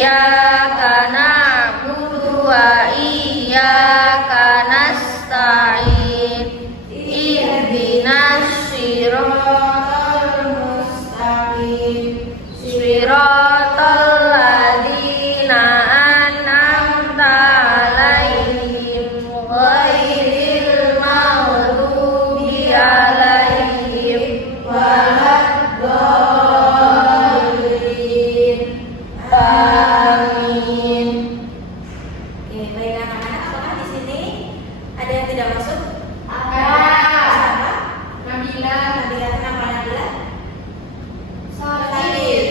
iyyaka na'budu wa iyyaka nasta'in. Ihdinas siratal mustaqim. Siratal ladzina an'amta 'alaihim ghairil maghdubi 'alaihim waladdallin. Amin. Oke, baik anak-anak, apakah di sini ada yang tidak masuk? Ada. Siapa? Nabila. Nabila, kenapa Nabila? Sakit.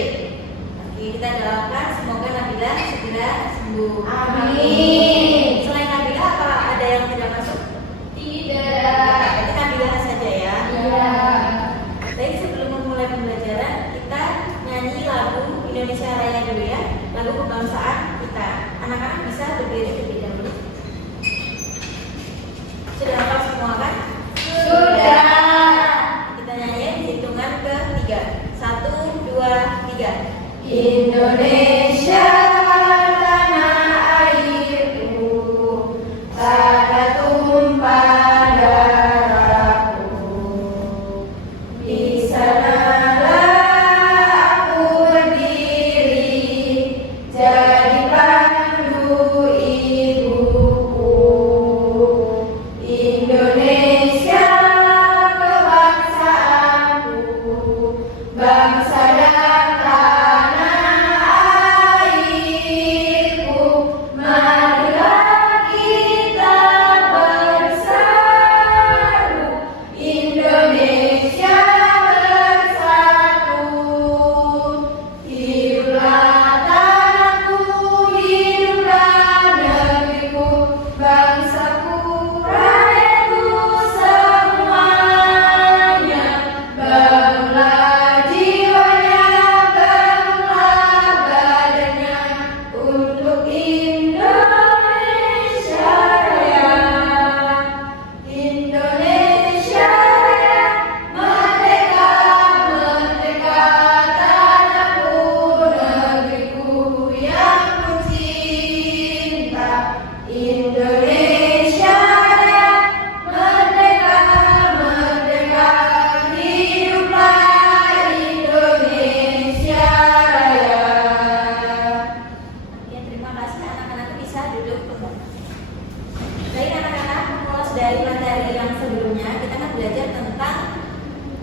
Oke, kita doakan semoga Nabila segera sembuh. Amin. Selain Nabila, apa ada yang tidak masuk? Tidak. Berarti Nabila saja ya. Iya. Baik, sebelum memulai pembelajaran, kita nyanyi lagu Indonesia Raya dulu ya, lagu kebangsaan kita. Anak-anak bisa berdiri terlebih dahulu. Sudah hafal semua kan? Sudah. Kita nyanyi hitungan ke-3. 1, 2, 3. Indonesia tanah airku, pada tumpah darahku. Di sanalah aku berdiri, jadi pandu ibuku. Indonesia kebangsaanku, bangsa dan tanah airku. Marilah kita bersatu, Indonesia bersatu. Hiduplah tanahku, hiduplah negeriku, bangsaku, rakyatku semuanya. Bangunlah jiwanya, bangunlah badannya, untuk Indonesia Raya. Indonesia Raya, merdeka, merdeka, tanahku, negeriku yang ku cinta. Indonesia Raya, merdeka, merdeka, hiduplah Indonesia Raya. Ya, terima kasih anak-anak, bisa duduk kembali. Baik anak-anak, mulai dari materi yang sebelumnya kita akan belajar tentang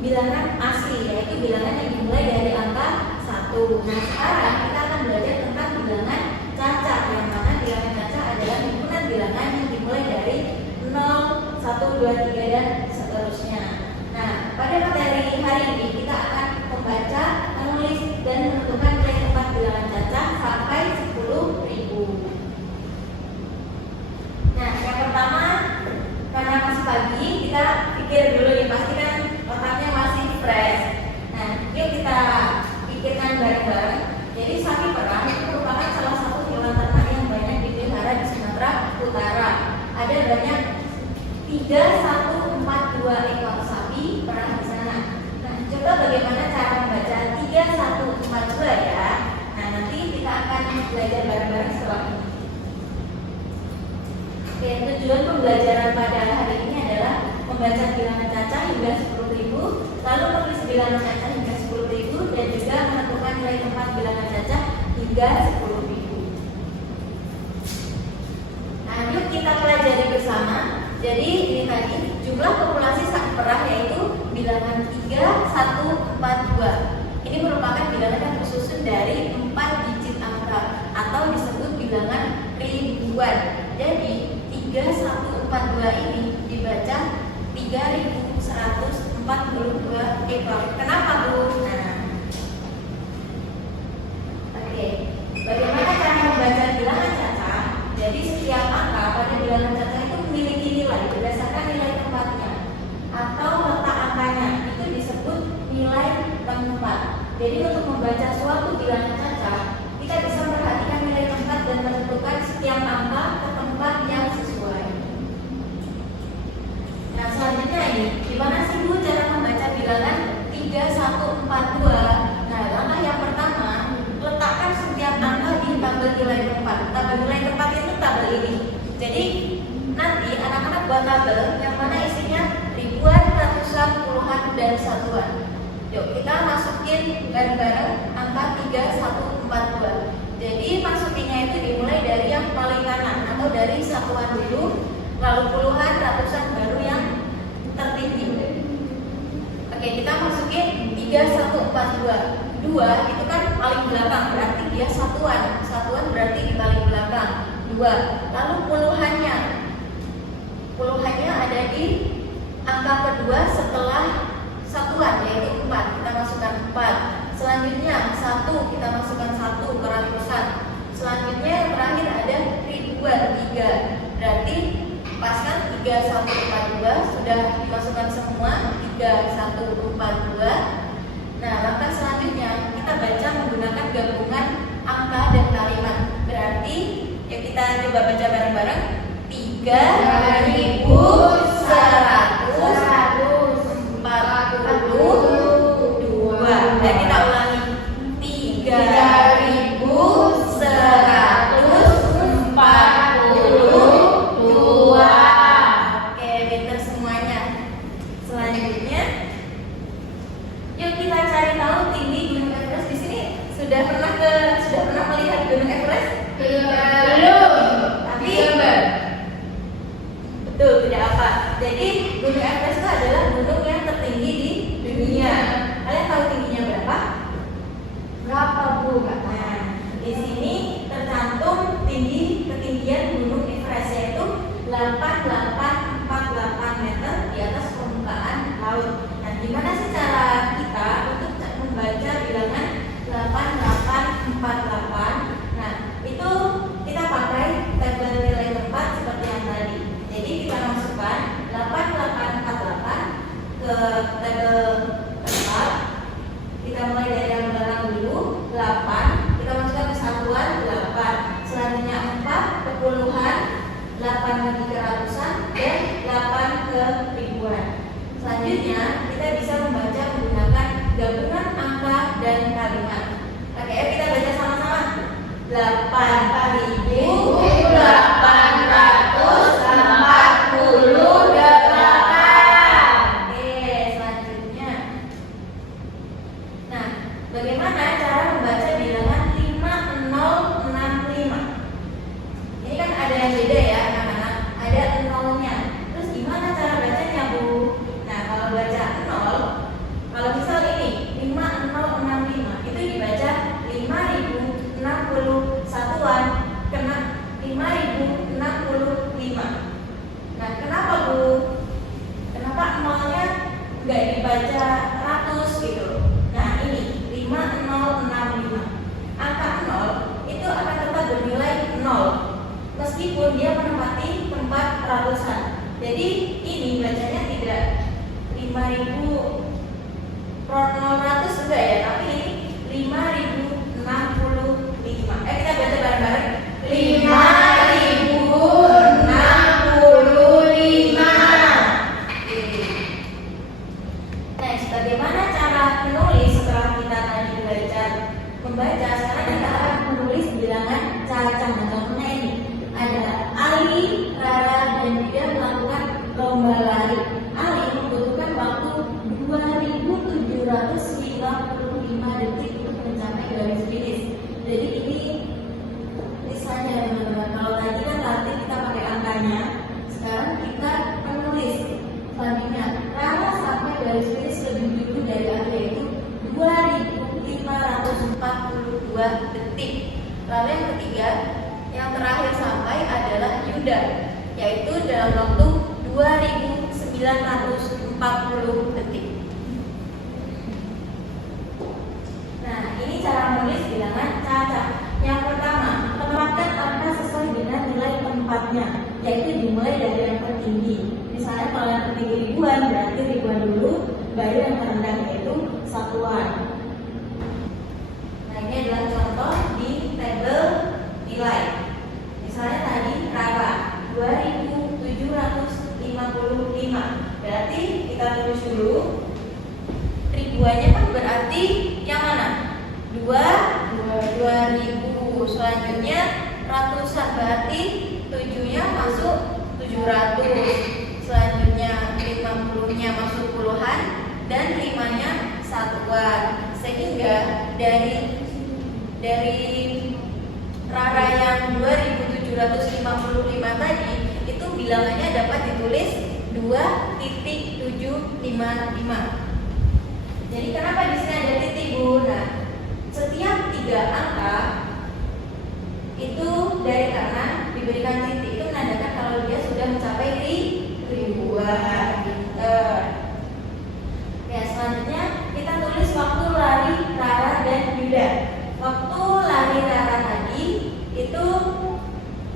bilangan asli, yaitu bilangan yang dimulai dari angka 1. Nah, sekarang kita akan belajar tentang bilangan cacat, yang mana bilangan cacat adalah himpunan bilangan yang dimulai dari 0, 1, 2, 3 dan seterusnya. Nah, pada materi hari ini kita akan membaca, menulis dan menentukan nilai tempat bilangan cacat sampai 10.000. Nah, yang pertama, karena masih pagi, kita pikir dulu nih, pastikan otaknya masih fresh. Nah, yuk kita pikirkan bareng-bareng. Jadi sapi perah itu merupakan salah satu hewan ternak yang banyak dipelihara di Sumatera Utara. Ada banyak 3142 ekor sapi perah di sana. Nah, coba bagaimana cara membaca 3142 ya. Nah, nanti kita akan belajar bareng-bareng setelah ini. Oke, tujuan pembelajaran pada hari ini adalah membaca bilangan cacah hingga 10.000, lalu menulis bilangan cacah hingga 10.000, dan juga menentukan nilai tempat bilangan cacah hingga 10.000. Nah, yuk kita pelajari bersama. Jadi ini tadi jumlah populasi sapi perah yaitu bilangan 3142. Ini merupakan bilangan yang tersusun dari 4 digit angka atau disebut bilangan ribuan. Jadi 3142 ini dibaca 3142 ekor. Kenapa, Bu? Nah, oke. Bagaimana cara membaca bilangan cacah? Jadi setiap angka pada bilangan cacah itu memiliki nilai berdasarkan nilai tempatnya atau letak angkanya. Itu disebut nilai tempat. Jadi untuk membaca suatu bilangan cacah, kita bisa memperhatikan nilai tempat dan menentukan setiap angka ke tempat yang sesuai. Nah, selanjutnya ini, gimana sih Bu cara membaca bilangan 3142? Nah, langkah yang pertama, letakkan setiap angka di tabel tabel nilai tempat itu tabel ini. Jadi nanti anak-anak buat tabel yang mana isinya ribuan, ratusan, puluhan, dan satuan. Yuk kita masukin bareng-bareng angka 3142. Jadi masukinnya itu dimulai dari yang paling kanan atau dari satuan dulu, lalu puluhan, ratusan, baru yang tertinggi. Oke, kita masukin 3142. 2 itu kan paling belakang, berarti dia satuan. Satuan berarti di paling belakang. 2. Lalu puluhannya. Puluhannya ada di angka kedua setelah satuan, yaitu 4. Kita masukkan 4. Selanjutnya 1, kita masukkan 1 ke ratusan. Selanjutnya yang terakhir ada ribuan, 3. Berarti pas kan 3142 sudah dimasukkan semua 3142. Nah, langkah selanjutnya kita baca menggunakan gabungan angka dan kalimat. Berarti ya kita coba baca bareng-bareng. 3142. Dan kita ulangi. 3142. Oke, pinter semuanya. Selanjutnya yuk kita cari tahu tinggi Gunung Everest. Di sini sudah pernah melihat Gunung Everest? Belum. Tapi betul tidak apa. Jadi Gunung Everest itu adalah gunung yang tertinggi di dunia. Kalian tahu tingginya berapa? Berapa, Bu? Nah, di sini tercantum ketinggian Gunung Everest yaitu 8848 meter di atas permukaan laut. Nah, gimana sih cara kita untuk membaca bilangan 8848? Nah, itu kita pakai tabel nilai tempat seperti yang tadi. Jadi kita masukkan 8848 ke tabel tempat. Kita mulai dari yang belakang dulu, 8. Kita masukkan ke satuan 8. Selanjutnya 4 ke puluhan, 8 lagi ke ratusan, dan 8 ke ribuan. Selanjutnya kita bisa membaca menggunakan gabungan angka dan kalimat. Oke, kita baca sama-sama. 8.848. Oke, selanjutnya. Nah, bagaimana cara membaca bilangan 5065? Ini kan ada yang beda ya, anak-anak. Ada nolnya. Terus gimana cara bacanya, Bu? Nah, kalau baca 0, kalau misal ini 5065 itu dibaca 5060 satuan kena 5065. Nah, kenapa, Bu? Kenapa nolnya nggak dibaca ratus gitu? Nah, ini 5065. Angka 0 itu akan tetap bernilai 0 meskipun dia menempati tempat ratusan. Jadi ini bacanya tidak 5000 enggak ya, tapi ini 5065. Kita baca bareng-bareng. 5065. Next, bagaimana cara menulis setelah kita tadi membaca? Sekarang kita akan menulis bilangan cacang. Contohnya ini ada Ali, Rara, dan Yuda melakukan lomba lari. Ali membutuhkan waktu 2755 detik untuk mencapai garis finish. Jadi ini tulisannya teman-teman. Kalau tadi kan nanti kita pakai angkanya, sekarang kita menulis. Selanjutnya, Rara sampai garis finish lebih dulu dari Ali, yaitu 2542 detik. Lalu yang ketiga, yang terakhir sampai adalah Yuda, yaitu dalam waktu 2940 detik. Nah, ini cara menulis bilangan cacang. Yang pertama, tempatkan angka sesuai dengan nilai tempatnya, yaitu dimulai dari yang tertinggi. Misalnya kalau yang tertinggi ribuan, berarti ribuan dulu, baru yang terendah yaitu satuan. Nah, ini adalah contoh di tabel nilai. Misalnya tadi Rara 2755. Berarti kita tulis dulu. Ribuannya kan berarti yang mana? 2000. Selanjutnya ratusan, berarti 7-nya masuk 700. Selanjutnya 50-nya masuk puluhan dan 5-nya satuan. Sehingga dari Rara yang 2755 tadi itu bilangannya dapat ditulis 2.755. Jadi kenapa di sini ada titik, Bu? Nah, setiap 3 angka itu dari kanan diberikan titik, itu menandakan kalau dia sudah mencapai ribuan. Ya, selanjutnya kita tulis waktu lari Rara dan Yuda. Waktu lari Rara tadi itu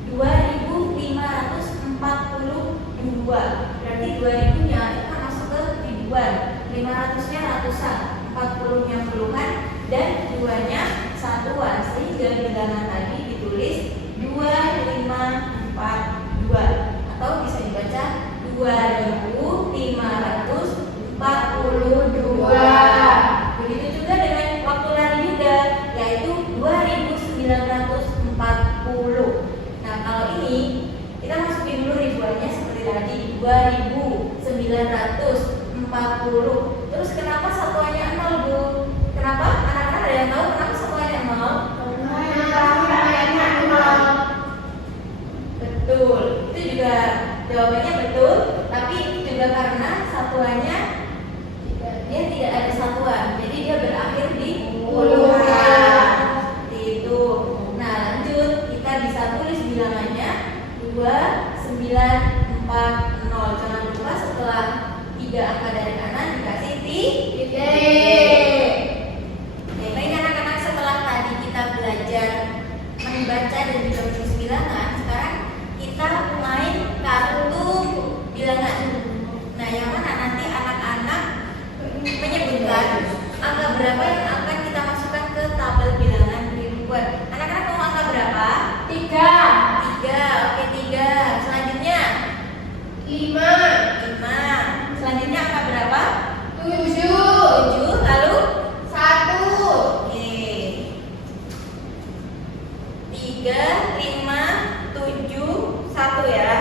2.542. Berarti 2.000-nya itu kan masuk ke ribuan, 500-nya ratusan, 40-nya puluhan, dan 2-nya satuan. Sehingga bilangan tadi ditulis 2542 atau bisa dibaca 2542. Begitu juga dengan waktu lari Yuda, yaitu 2940. Nah, kalau ini kita masukin dulu ribuannya seperti tadi, 2940. Terus kenapa satuannya 0, Bu? Kenapa? Anak-anak ada yang tahu kenapa satuannya 0? Betul, itu juga jawabannya betul, tapi itu juga karena satuannya dia tidak ada satuan, jadi dia berakhir di puluhan. Itu. Nah, lanjut kita bisa tulis bilangannya 2940. Jangan lupa setelah 3 angka dari kanan dikasih titik. Baik anak-anak, setelah tadi kita belajar membaca dan juga menulis bilangan, sekarang kita main kartu bilangan. Nah, yang mana nanti anak-anak menyebutkan angka berapa yang akan kita masukkan ke tabel bilangan ribuan. Anak-anak mau angka berapa? 3. 3. Oke, 3. Selanjutnya 5. 5. Selanjutnya angka berapa? 7. 7. Lalu 1. oke. 3, 5, 7, 1 ya.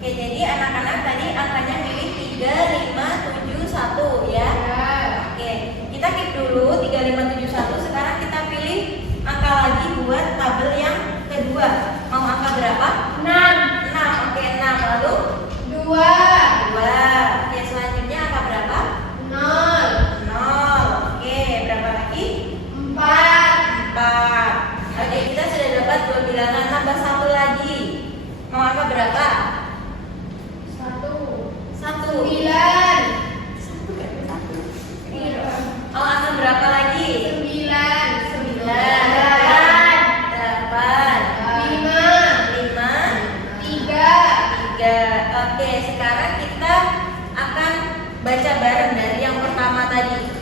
Oke, jadi anak-anak tadi angkanya pilih 3, 5, 7, 1 ya. Oke, kita keep dulu 3, 5, 7, 1. Sekarang kita pilih angka lagi buat tabel yang kedua. Mau angka berapa? 6. 6. Oke, 6. Lalu 2. 2. Oke, selanjutnya angka berapa? 0. 0. Oke, berapa lagi? 4. 4. Oke, kita sudah dapat 2 bilangan, tambah 1 lagi. Mau angka berapa? 1. 9. Mau angka berapa lagi? 9. 9. 8. 5. 3. Oke, sekarang kita akan baca bareng dari yang pertama tadi.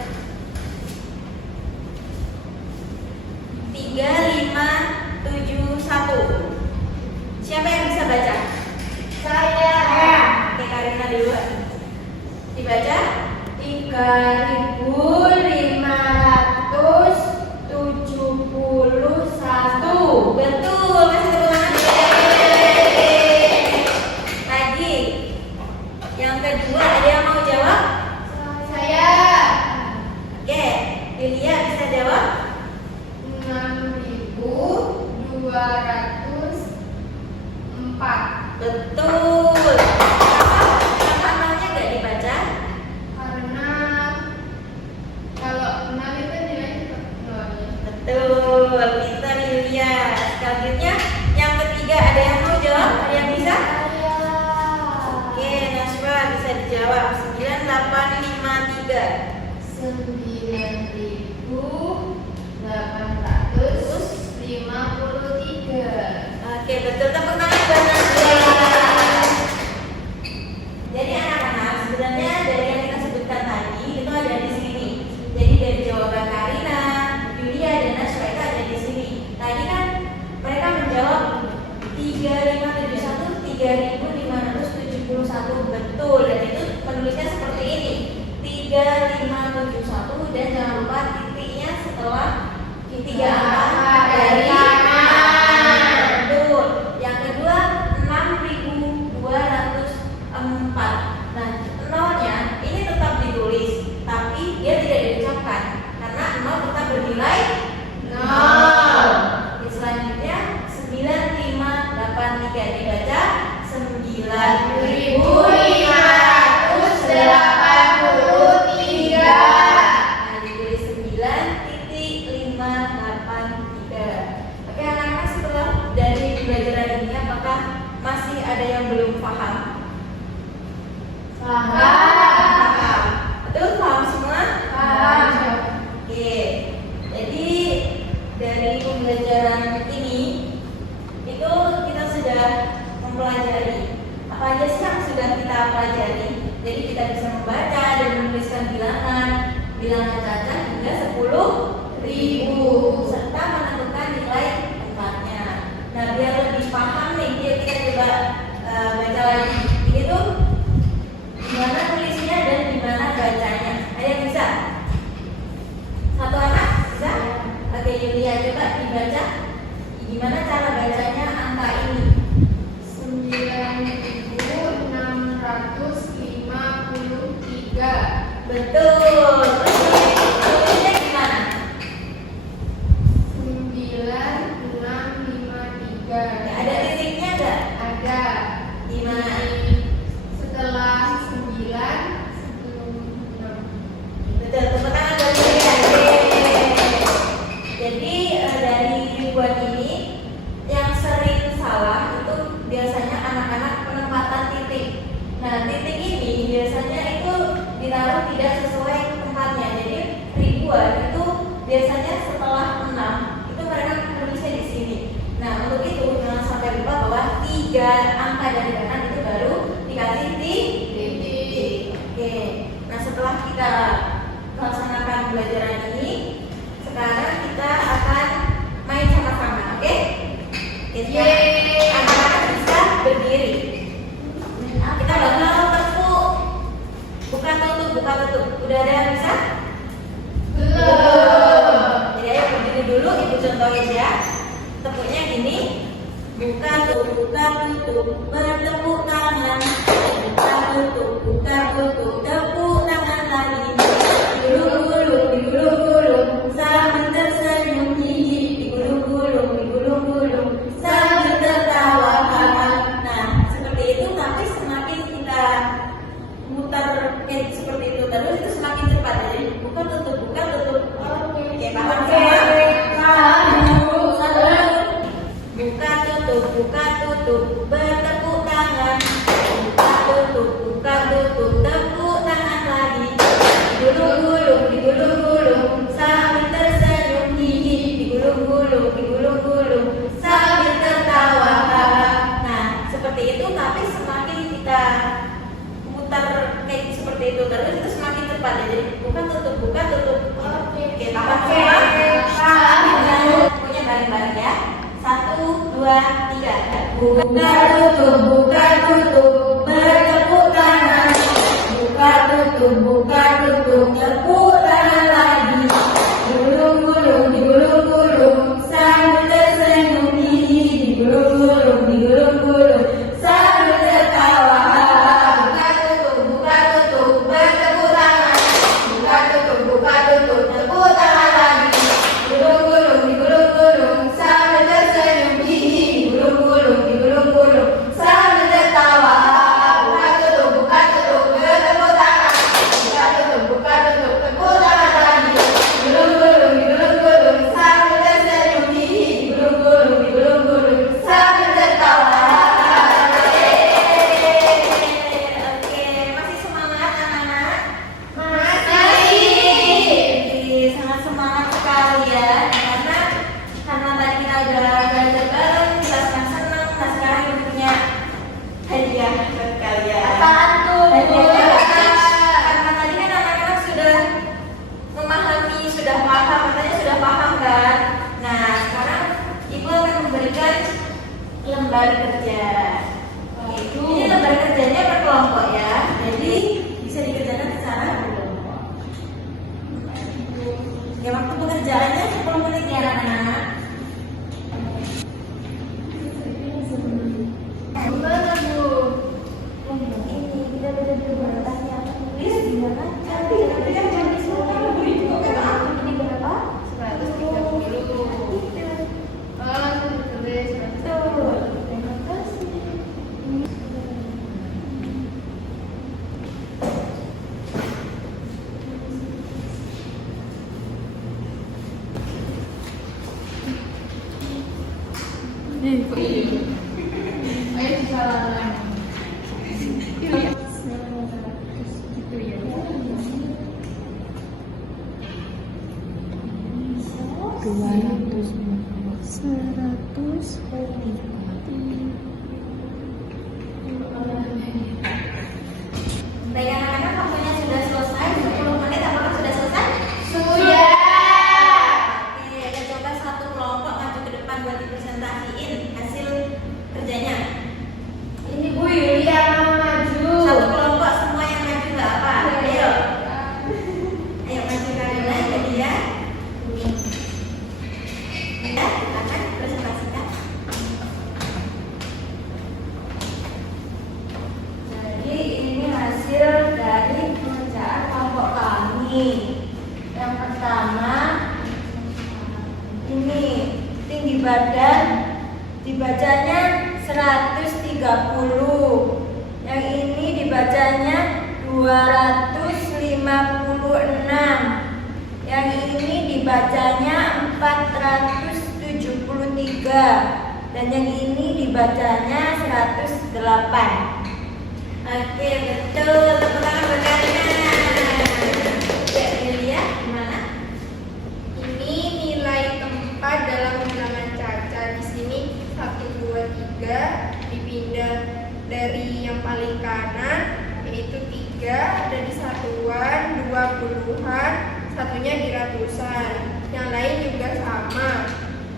3, 5, 7, 1. Siapa yang bisa baca? Saya. Oke, Karina dulu. Dibaca? 3.571. Betul, kasih tepuk tangan. Lagi. Yang kedua, ada yang mau jawab? Saya. Oke, Yulia bisa jawab? 6.204. Betul. Kenapa nolnya nggak dibaca? Karena kalau 6 itu nilainya tetap nolnya. Betul, pintar Yulia. Selanjutnya, yang ketiga ada yang mau jawab? Ada yang bisa? Saya. Oke, Naswa bisa dijawab. 9853. 9.853. Oke, betul, tepuk tangan buat Naswa. Jadi anak-anak, sebenarnya dari yang kita sebutkan tadi itu ada di sini. Jadi dari jawaban Karina, Yulia, dan Naswa itu ada di sini. Tadi kan mereka menjawab 3571, 3571. Betul, dan itu penulisnya Paham. Betul, paham semua? Paham. Oke. Jadi dari pembelajaran ini itu kita sudah mempelajari apa aja sih yang sudah kita pelajari. Jadi kita bisa membaca dan menuliskan bilangan cacah hingga 10.000 serta menentukan nilai tempatnya. Nah, biar lebih paham nih, kita coba baca lagi. Ini tuh gimana tulisnya dan gimana bacanya. Ada yang bisa? Satu anak bisa? Oke, Yulia coba dibaca. Gimana cara bacanya angka ini? 9.653. Betul. Tulisnya gimana? 9.653. Ada titiknya nggak? Ada. Gimana? Setelah 9 sebelum 6. Betul, tepuk tangan buat Yulia. Yeay. Jadi dari ribuan ini yang sering salah itu biasanya anak-anak penempatan titik. Nah, titik ini biasanya itu ditaruh tidak sesuai tempatnya. Jadi ribuan itu biasanya setelah 6 itu mereka menulisnya di sini. Nah, untuk itu jangan sampai lupa bahwa 3 angka dari kanan itu baru dikasih titik. Oke. Nah, setelah kita melaksanakan pembelajaran ini, sekarang kita akan main sama-sama, oke? Yeay. Anak-anak bisa berdiri. Kita bakal tepuk. Buka tutup. Udah ada yang bisa? Belum. Jadi ayo berdiri dulu, ibu contohin ya. Tepuknya gini. Buka tutup, bertepuk tangan. Buka tutup, tepuk tangan lagi. Digulung-gulung, sambil tersenyum gigi. Digulung-gulung, sambil tertawa. Nah, seperti itu, tapi semakin kita mutar seperti itu terus, itu semakin cepat. Jadi buka tutup. Oke, paham semua? Buka tutup, bertepuk tangan. Buka tutup, tepuk tangan lagi. Digulung-gulung, sambil tersenyum gigi. Digulung-gulung, sambil tertawa. Nah, seperti itu, tapi semakin kita mutar kayak seperti itu terus, itu semakin cepat. Jadi buka tutup. Oke, paham semua? Pokoknya bareng-bareng ya. 1, 2, 3. Buka tutup, bertepuk tangan. Buka tutup, tepuk tangan lagi. Digulung-gulung, sambil tersenyum gigi. Digulung-gulung, sambil tertawa. Buka tutup, bertepuk tangan. Buka tutup, tepuk tangan lagi. Digulung-gulung, sambil tersenyum gigi. Digulung-gulung, sambil tertawa. Buka tutup, bertepuk tangan. Buka tutup, tepuk tangan lagi. Digulung-gulung, sambil tersenyum gigi. Digulung-gulung, sambil tertawa. Oke, masih semangat anak-anak? Masih. Sangat semangat sekali ya, karena tadi kita udah belajar bareng, kita senang. Nah, sekarang kita punya hadiah buat kalian. Apaan tuh? Hadiahnya karena tadi kan anak-anak sudah memahami, sudah paham, katanya sudah paham kan. Nah, sekarang ibu akan memberikan lembar kerja. Ini lembar kerjanya berkelompok ya, jadi bisa dikerjakan secara berkelompok. Ya, waktu pekerjaannya 10 menit ya anak-anak. Gimana, Bu? Ini kita beda-beda batasnya. Tulis gimana? Ini berapa? 130. Oh, tulis 130. Tuh. Terima kasih. Ayo disalah. Bismillahirrahmanirrahim. Baik anak-anak, waktunya sudah selesai. 10 menit apakah sudah selesai? Sudah. Oke, kita coba satu kelompok maju ke depan buat dipresentasiin hasil kerjanya. Ini Bu Yulia mau maju. Satu kelompok semua yang maju nggak apa? Ayo, ayo maju kalian ke dia. Ya, silakan presentasikan. Jadi ini hasil dari pengerjaan kelompok kami. Yang pertama, ini tinggi badan dibacanya 130. Yang ini dibacanya 256. Yang ini dibacanya 473. Dan yang ini dibacanya 108. Oke, betul. Tepuk tangan buat kalian. Ya, Yulia, gimana? Ini nilai tempat dalam bilangan cacar. Di sini 1, 2, 3 dipindah dari yang paling kanan yaitu 3 dari satuan, 2 puluhan, satunya di ratusan. Yang lain juga sama.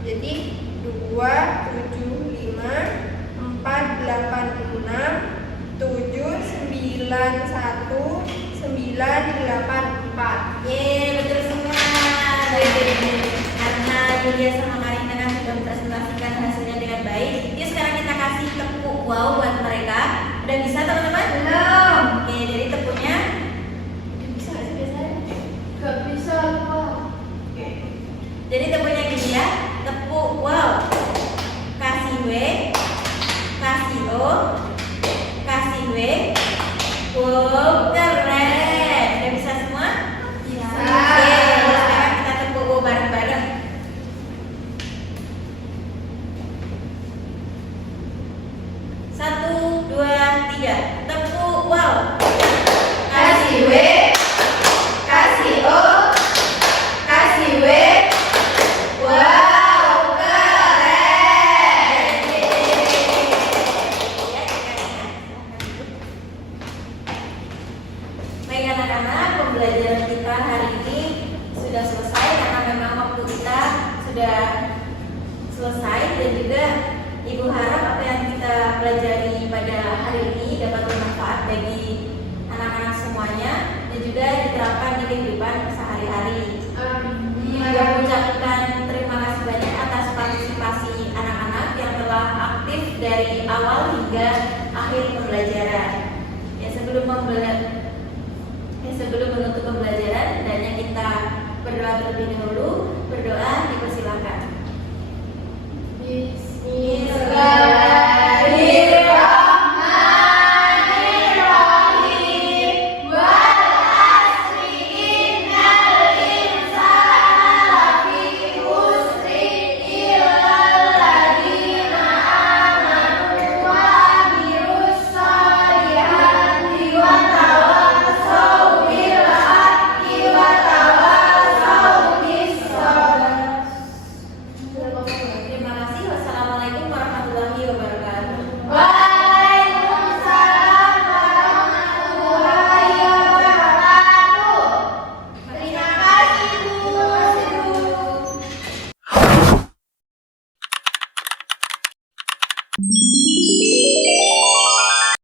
Jadi 2, 7, 5, 4, 8, 6, 7, 9, 1, 9, 8, 4. Yeay, betul semua. Karena Yulia sama Karina sudah mempresentasikan hasilnya dengan baik, yuk sekarang kita kasih tepuk wow buat mereka. Udah bisa teman-teman? Belum. Oke, jadi tepuknya Bisa nggak sih biasanya? Gak bisa Pak. jadi tepuknya gini ya. Tepuk wow. Kasih W, kasih O, kasih W. Wow, keren. Udah bisa semua? Bisa. Oke, sekarang kita tepuk wow bareng-bareng. 1, 2, 3. Tepuk wow. Kasih W, kasih O, kasih W. Wow, keren. Baik anak-anak, pembelajaran kita hari ini sudah selesai karena memang waktu kita sudah selesai dan juga Ibu harap apa yang kita pelajari pada hari ini dapat bermanfaat bagi anak-anak semuanya dan juga diterapkan di kehidupan sehari-hari. Juga mengucapkan terima kasih banyak atas partisipasi anak-anak yang telah aktif dari awal hingga akhir pembelajaran. Sebelum menutup pembelajaran, hendaknya kita berdoa terlebih dahulu. Berdoa, dipersilakan. Bismillah.